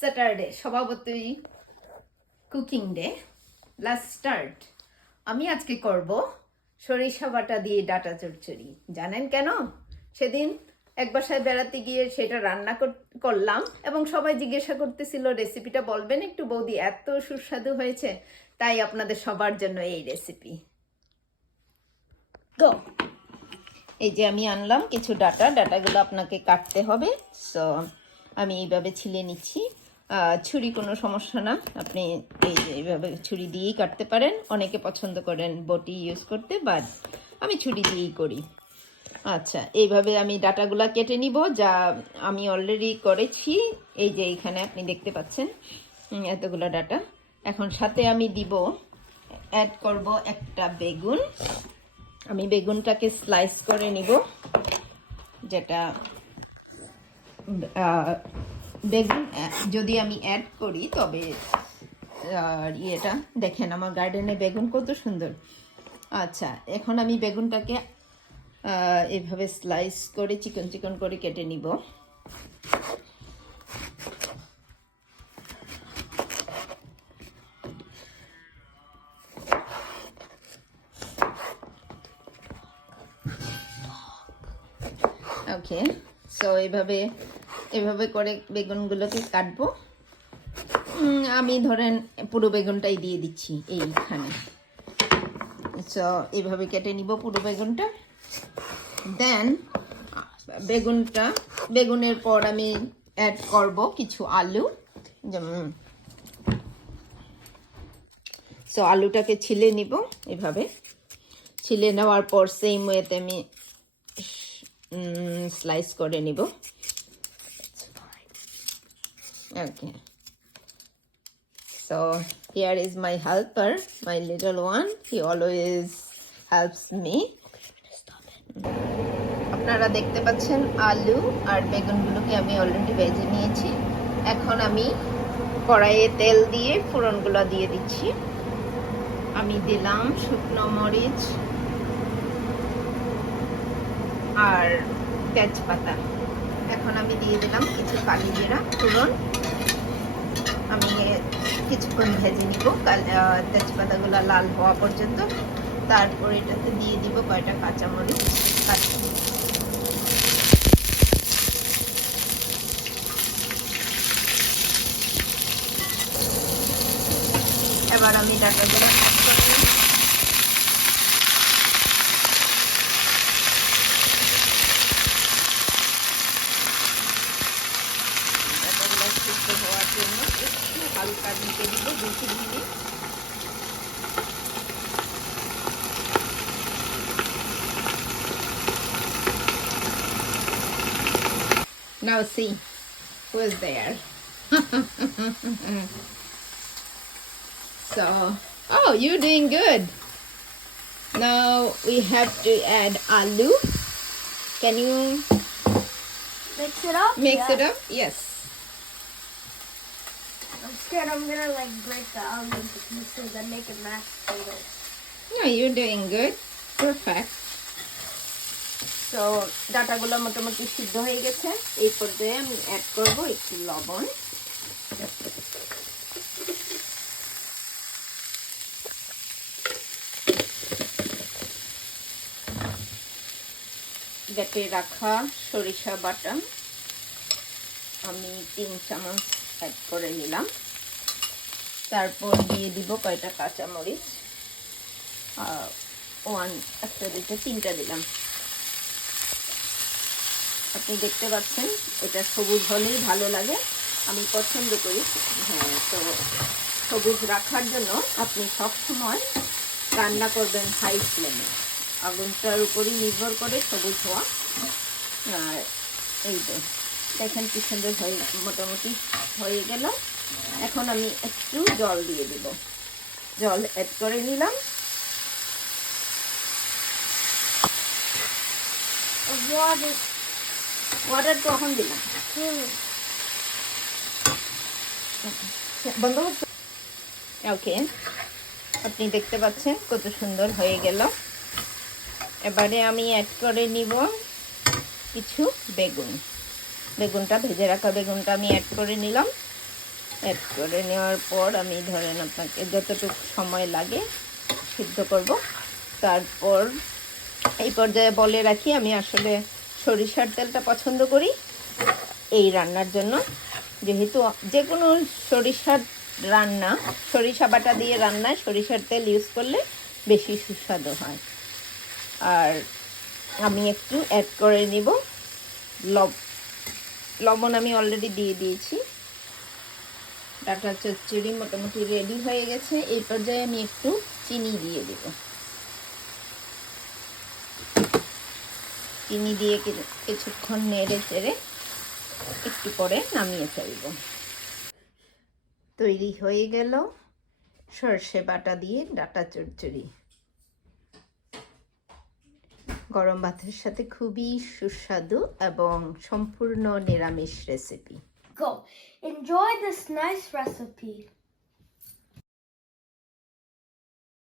Saturday স্বভাবতই cooking day. Last start. আমি আজকে করব সরিষা বাটা দিয়ে ডাটা চচ্চড়ি। জানেন কেন? সেদিন এক বাসায় বেড়াতে গিয়ে সেটা রান্না করলাম এবং সবাই জিজ্ঞাসা করতেছিল রেসিপিটা বলবেন একটু বৌদি, এত সুস্বাদু হয়েছে। তাই আপনাদের সবার জন্য এই রেসিপি। তো এই যে আমি আনলাম কিছু ডাটাগুলো আপনাকে কাটতে হবে। সো আমি এইভাবে ছিলে নিচ্ছি। ছুরি কোনো সমস্যা না, আপনি এই যে এইভাবে ছুরি দিয়েই কাটতে পারেন। অনেকে পছন্দ করেন বটি ইউজ করতে, বাট আমি ছুরি দিয়েই করি। আচ্ছা, এইভাবে আমি ডাটাগুলা কেটে নিব, যা আমি অলরেডি করেছি। এই যে এইখানে আপনি দেখতে পাচ্ছেন এতগুলো ডাটা। এখন সাথে আমি অ্যাড করব একটা বেগুন। আমি বেগুনটাকে স্লাইস করে নিব, যেটা বেগুন যদি আমি অ্যাড করি তবে ইয়েটা দেখেন, আমার গার্ডেনে বেগুন কত সুন্দর। আচ্ছা, এখন আমি বেগুনটাকে এভাবে স্লাইস করে চিকন চিকন করে কেটে নিব। ওকে, সো এভাবে করে বেগুনগুলোকে কাটবো। আমি ধরেন পুরো বেগুনটাই দিয়ে দিচ্ছি এইখানে। সো এইভাবে কেটে নিব পুরো বেগুনটা। দেন বেগুনের পর আমি অ্যাড করব কিছু আলু। যেমন সো আলুটাকে ছিলে নিব, এভাবে ছিলে নেওয়ার পর সেম ওয়েতে আমি স্লাইস করে নিব। ওকে, so here is my helper, my little one. He always helps me. আপনারা দেখতে পাচ্ছেন আলু আর বেগুনগুলোকে আমি অলরেডি ভেজে নিয়েছি। এখন আমি কড়াইয়ে তেল দিয়ে ফোড়নগুলো দিয়ে দিচ্ছি। আমি দিলাম শুকনো মরিচ আর তেজপাতা। এখন আমি দিয়ে দিলাম কিছু কালি জিরা ফোড়ন। আমি কিছুক্ষণ ভেজে নিব তেজপাতাগুলো লাল হওয়া পর্যন্ত। তারপর এটাতে দিয়ে দিব কয়টা কাঁচামরিচ কাটতে। এবার আমি ডাটাগুলো অ্যাড করে নিই। ডাটাগুলো সিদ্ধ হওয়ার জন্য একটু হালকা দিতে দিব 2-3 minute. Now see who is there. So, oh, you're doing good. Now we have to add aloo. Can you mix it up? mix it up? Yes. I'm scared I'm gonna like break the almond into pieces and make it mashed potatoes. No, you're doing good. Perfect. So, ডাটাগুলো মোটামুটি সিদ্ধ হয়ে গেছে। এই পর্যায়ে আমি add করব একটু লবণ। বেটে রাখা সরিষা বাটা আমি 3 চামচ অ্যাড করে নিলাম। তারপর দিয়ে দিব কয়টা কাঁচামরিচ। একটা দিতে 3টা দিলাম। আপনি দেখতে পাচ্ছেন এটা সবুজ হলেই ভালো লাগে, আমি পছন্দ করি। হ্যাঁ, তো সবুজ রাখার জন্য আপনি সবসময় রান্না করবেন হাই ফ্লেমে। আগুনটার উপরই নির্ভর করে সবুজ হওয়া। আর এই তো দেখেন কি সুন্দর হয়ে মোটামুটি হয়ে গেল। এখন আমি একটু জল দিয়ে দিব। জল অ্যাড করে নিলাম। ওয়াটার তো এখন দিলাম। বন্ধ করতে। ওকে, আপনি দেখতে পাচ্ছেন কত সুন্দর হয়ে গেল। এবারে আমি অ্যাড করে নিব কিছু বেগুনটা ভেজে রাখা বেগুনটা আমি অ্যাড করে নিলাম। অ্যাড করে নেওয়ার পর আমি ধরেন আপনাকে যতটুকু সময় লাগে সিদ্ধ করব। তারপর এই পর্যায়ে বলে রাখি, আমি আসলে সরিষার তেলটা পছন্দ করি এই রান্নার জন্য, যেহেতু যে কোনো সরিষার রান্না, সরিষা বাটা দিয়ে রান্নায় সরিষার তেল ইউজ করলে বেশি সুস্বাদু হয়। আর আমি একটু অ্যাড করে নিব লবণ, আমি অলরেডি দিয়ে দিয়েছি। ডাটা চচ্চড়ি মোটামুটি রেডি হয়ে গেছে। এই পর্যায়ে আমি একটু চিনি দিয়ে দেব। চিনি দিয়ে কিছুক্ষণ নেড়ে চেড়ে একটু পরে নামিয়ে ফেলব। তৈরি হয়ে গেল সর্ষে বাটা দিয়ে ডাটা চচ্চড়ি। গরম ভাতের সাথে খুবই সুস্বাদু এবং সম্পূর্ণ নিরামিষ recipe. Go. Enjoy this nice recipe.